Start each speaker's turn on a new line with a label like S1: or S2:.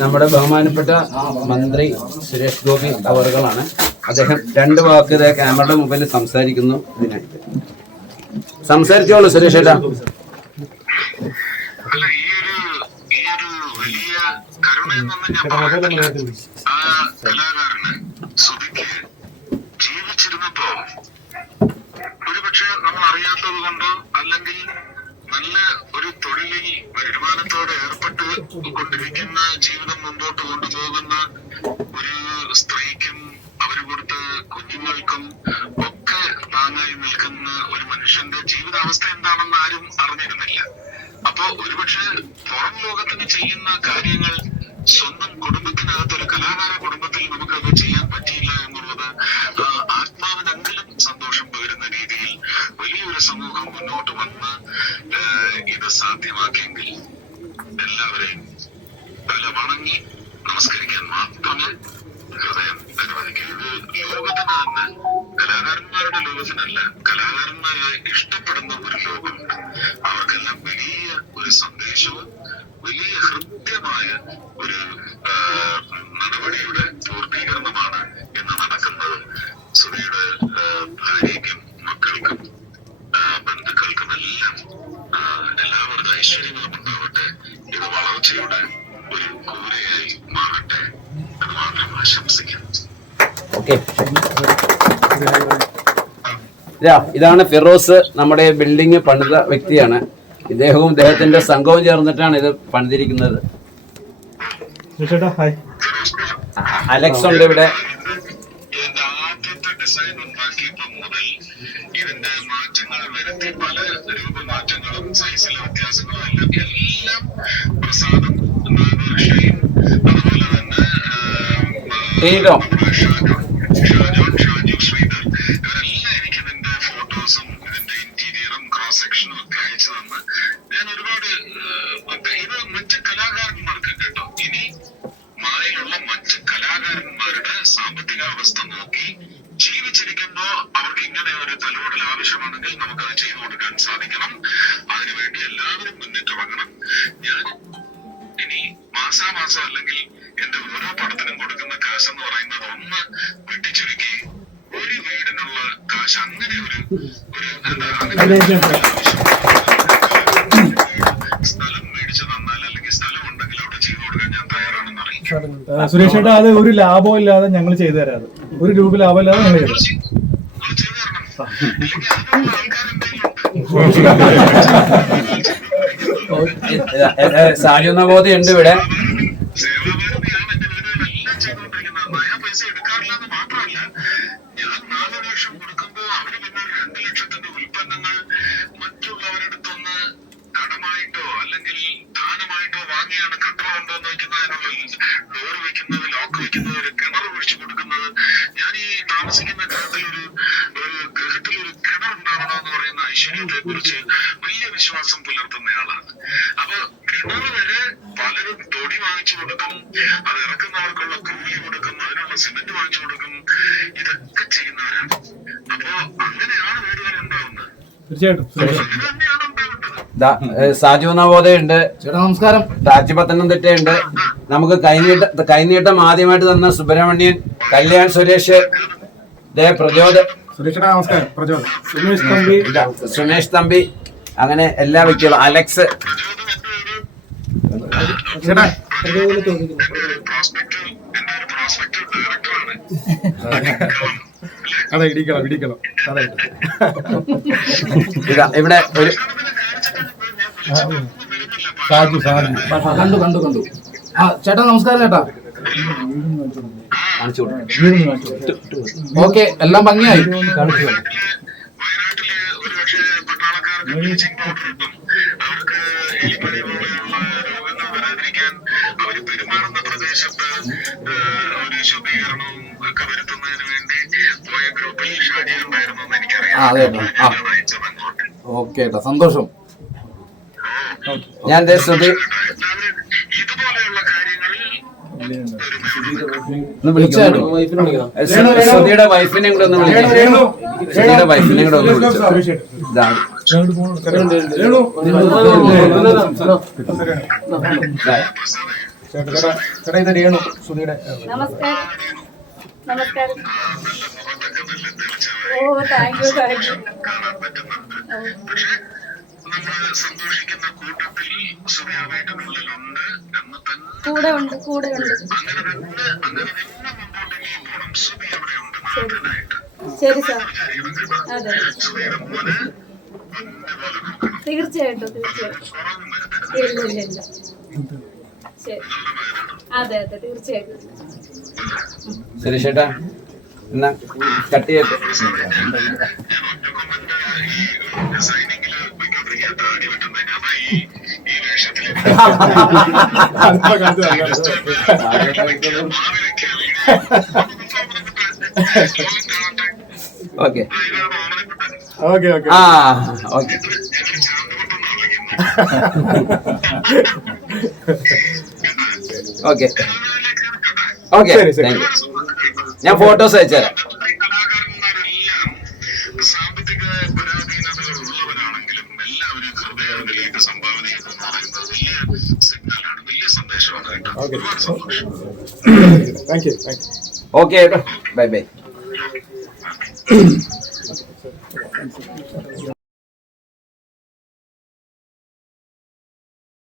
S1: നമ്മുടെ ബഹുമാനപ്പെട്ട മന്ത്രി സുരേഷ് ഗോപി അവറുകളാണ് അദ്ദേഹം രണ്ട് വാക്ക് ക്യാമറയുടെ മുമ്പിൽ സംസാരിക്കുന്നു. സംസാരിച്ചോളൂ സുരേഷ് ഏട്ടാ.
S2: കലാകാരന് സുധിക്ക് ജീവിച്ചിരുന്നപ്പോ ഒരുപക്ഷെ നമ്മൾ അറിയാത്തത് കൊണ്ടോ അല്ലെങ്കിൽ നല്ല ഒരു തൊഴിലിൽ വരുമാനത്തോടെ ഏർപ്പെട്ട് കൊണ്ടിരിക്കുന്ന ജീവിതം മുമ്പോട്ട് കൊണ്ടുപോകുന്ന ഒരു സ്ത്രീക്കും അവർ കൊടുത്ത കുഞ്ഞുങ്ങൾക്കും ഒക്കെ താങ്ങായി നിൽക്കുന്ന ഒരു മനുഷ്യന്റെ ജീവിതാവസ്ഥ എന്താണെന്ന് ആരും അറിഞ്ഞിരുന്നില്ല. അപ്പോ ഒരുപക്ഷെ പുറം ലോകത്തിന് ചെയ്യുന്ന കാര്യങ്ങൾ സ്വന്തം കുടുംബത്തിനകത്ത് വണങ്ങി നമസ്കരിക്കാൻ മാത്രമേ ഹൃദയം അനുവദിക്കൂ ഇത് ലോകത്തിന് തന്നെ കലാകാരന്മാരുടെ ലോകത്തിനല്ല കലാകാരന്മാരെ ഇഷ്ടപ്പെടുന്ന ഒരു ലോകമുണ്ട് അവർക്കെല്ലാം വലിയ ഒരു സന്ദേശവും വലിയ ഹൃദ്യമായ ഒരു നടപടിയുടെ പൂർത്തീകരണമാണ് ഇന്ന് നടക്കുന്നത്. സുധയുടെ ഭാര്യയ്ക്കും മക്കൾക്കും ബന്ധുക്കൾക്കും എല്ലാം എല്ലാവരുടെ ഐശ്വര്യങ്ങളും ഉണ്ടാവട്ടെ. ഇത് വളർച്ചയുടെ
S1: ഓക്കെ ഇതാണ് ഫിറോസ് നമ്മുടെ ബിൽഡിംഗ് പണിത വ്യക്തിയാണ്. ഇദ്ദേഹവും ഇദ്ദേഹത്തിന്റെ സംഘവും ചേർന്നിട്ടാണ് ഇത് പണിതിരിക്കുന്നത്. അലക്സ് ഉണ്ട് ഇവിടെ.
S2: ഇതിന്റെ മാറ്റങ്ങൾ വരുത്തി പല രൂപമാറ്റങ്ങളും സൈസിലെ വ്യത്യാസങ്ങളും എല്ലാം എല്ലാം പ്രസാദം നാഗർഷയും അതുപോലെ തന്നെ
S1: ടീനോ.
S2: ഷാജോൺ ഷാജു ശ്രീധർ ഇവരെല്ലാം എനിക്ക് ഫോട്ടോസും ഇതിന്റെ ഇന്റീരിയറും ക്രോസ് സെക്ഷനും ഒക്കെ അയച്ചു തന്ന്. ഞാൻ ഒരുപാട് ഇത് മറ്റ് കേട്ടോ. ഇനി മായയിലുള്ള കലാകാരന്മാരുടെ സാമ്പത്തിക അവസ്ഥ നോക്കി അവർക്ക് ഇങ്ങനെ ഒരു തലോടൽ ആവശ്യമാണെങ്കിൽ നമുക്ക് അത് ചെയ്തു കൊടുക്കാൻ സാധിക്കണം. അതിനുവേണ്ടി എല്ലാവരും മുന്നിട്ടിറങ്ങണം. ഞാൻ ഇനി മാസാമാസം അല്ലെങ്കിൽ എന്റെ ഓരോ പടത്തിനും കൊടുക്കുന്ന കാശ് എന്ന് പറയുന്നത് ഒന്ന് കാശ് അങ്ങനെ ഒരു ഒരു സ്ഥലം മേടിച്ചു തന്നാൽ അല്ലെങ്കിൽ സ്ഥലം ഉണ്ടെങ്കിൽ അവിടെ ചെയ്തു കൊടുക്കാൻ ഞാൻ തയ്യാറാണെന്ന് അറിയിക്കും.
S3: സുരേഷ് ചേട്ടാ അത് ഒരു ലാഭം ഇല്ലാതെ ഞങ്ങൾ ചെയ്തു തരാം അത്. ഒരു രൂപ ലാഭം ഇല്ലാതെ ഞങ്ങൾ ചെയ്തു സാരി
S2: ഒന്ന ചെയ്തു തരണം ഇല്ലെങ്കിൽ അതിനുള്ള ആൾക്കാരെന്തെങ്കിലും
S1: സാജു നവോദി ഉണ്ട് ഇവിടെ
S2: വാങ്ങിയാണ് കട്ടള കൊണ്ടുവന്ന് വെക്കുന്നതിനുള്ള ഡോർ വെക്കുന്നത് ലോക്ക് വെക്കുന്നത് ഒരു കിണർ ഒഴിച്ചു കൊടുക്കുന്നത്. ഞാൻ ഈ താമസിക്കുന്ന ഗൃഹത്തിൽ ഒരു ഒരു ഗൃഹത്തിൽ ഒരു കിണർ ഉണ്ടാവണം എന്ന് പറയുന്ന ഐശ്വര്യത്തെ കുറിച്ച് വലിയ വിശ്വാസം പുലർത്തുന്ന ആളാണ്. അപ്പൊ കിണർ വരെ പലരും തൊടി വാങ്ങിച്ചു കൊടുക്കും അത് ഇറക്കുന്നവർക്കുള്ള കൂലി കൊടുക്കും അതിനുള്ള സിമെന്റ് വാങ്ങിച്ചു കൊടുക്കും. ഇതൊക്കെ ചെയ്യുന്നവരാണ്. അപ്പോ അങ്ങനെയാണ് വീടുകൾ ഉണ്ടാവുന്നത്.
S3: തീർച്ചയായിട്ടും
S1: സാജു നവോദയുണ്ട്
S4: ചേട്ടാ നമസ്കാരം.
S1: രാജി പത്തനംതിട്ടയുണ്ട്. നമുക്ക് കൈനീട്ട കൈനീട്ടം ആദ്യമായിട്ട് തന്ന സുബ്രഹ്മണ്യൻ കല്യാൺ സുരേഷ്. ദേ പ്രചോദ.
S4: സുരേഷ് നമസ്കാരം.
S3: തമ്പി.
S1: സുമേഷ് തമ്പി. അങ്ങനെ എല്ലാ വ്യക്തികളും. അലക്സ്.
S4: ചേട്ടാ. അതെ ഇടിക്കണം ഇടിക്കണം. അതെ.
S1: ഇവിടെ ഒരു
S4: സാജു സാജു
S5: കണ്ടു കണ്ടു കണ്ടു. ആ ചേട്ടാ നമസ്കാരം ചേട്ടാ. ഓക്കെ എല്ലാം ഭംഗിയായി.
S2: അവർക്ക് പ്രദേശത്ത് ഒരു വേണ്ടി ഗ്രൂപ്പിൽ എനിക്കറിയാം
S5: ഓക്കെ സന്തോഷം.
S1: ഞാൻ ദേ ശ്രുതി.
S2: ഇതുപോലെയുള്ള കാര്യങ്ങളിൽ
S1: ഒന്ന് വിളിക്കാം. ശ്രുതിയുടെ വൈഫിനെ കൂടെ ഒന്ന് വിളിക്കാം. ശ്രുതിയുടെ വൈഫിനെ കൂടെ ഒന്ന് വിളിച്ചു.
S4: സുധിയുടെ
S6: നമസ്കാരം. നമസ്കാരം. ഓ താങ്ക് യു താങ്ക് യു
S2: നമ്മൾ സന്തോഷിക്കുന്ന കൂട്ടത്തിൽ ഉള്ളിലുണ്ട് എന്ന് തന്നെ
S6: കൂടെ ഉണ്ട് കൂടെ ഉണ്ട്.
S2: അങ്ങനെ തന്നെ അങ്ങനെ തന്നെ മുമ്പോട്ട് ഇനിയും സുബി അവിടെ ഉണ്ട്
S6: ശരി. ശരി സാർ. അതെ
S2: സുബിയുടെ മോനെ
S6: തീർച്ചയായിട്ടും തീർച്ചയായിട്ടും. ഇല്ല ഇല്ല ഇല്ല. ശരി. അതെ അതെ തീർച്ചയായിട്ടും.
S1: സുരേഷേട്ടാ എന്നാ കട്ട് ചെയ്യട്ടെ?
S2: പോയിക്കൊണ്ടിരിക്കുക താടി ഈ ഈ വെക്കുക
S1: ഓക്കെ
S4: ഓക്കെ ഓക്കെ
S1: ആ ഓക്കെ ഓക്കെ ഓക്കെ ഞാൻ ഫോട്ടോസ് അയച്ചുതരാം.
S2: കലാകാരന്മാരെല്ലാം സന്ദേശമാണ് കേട്ടോ ഒരുപാട് സന്തോഷം
S4: thank you thank you
S1: okay കേട്ടോ ബൈ ബൈ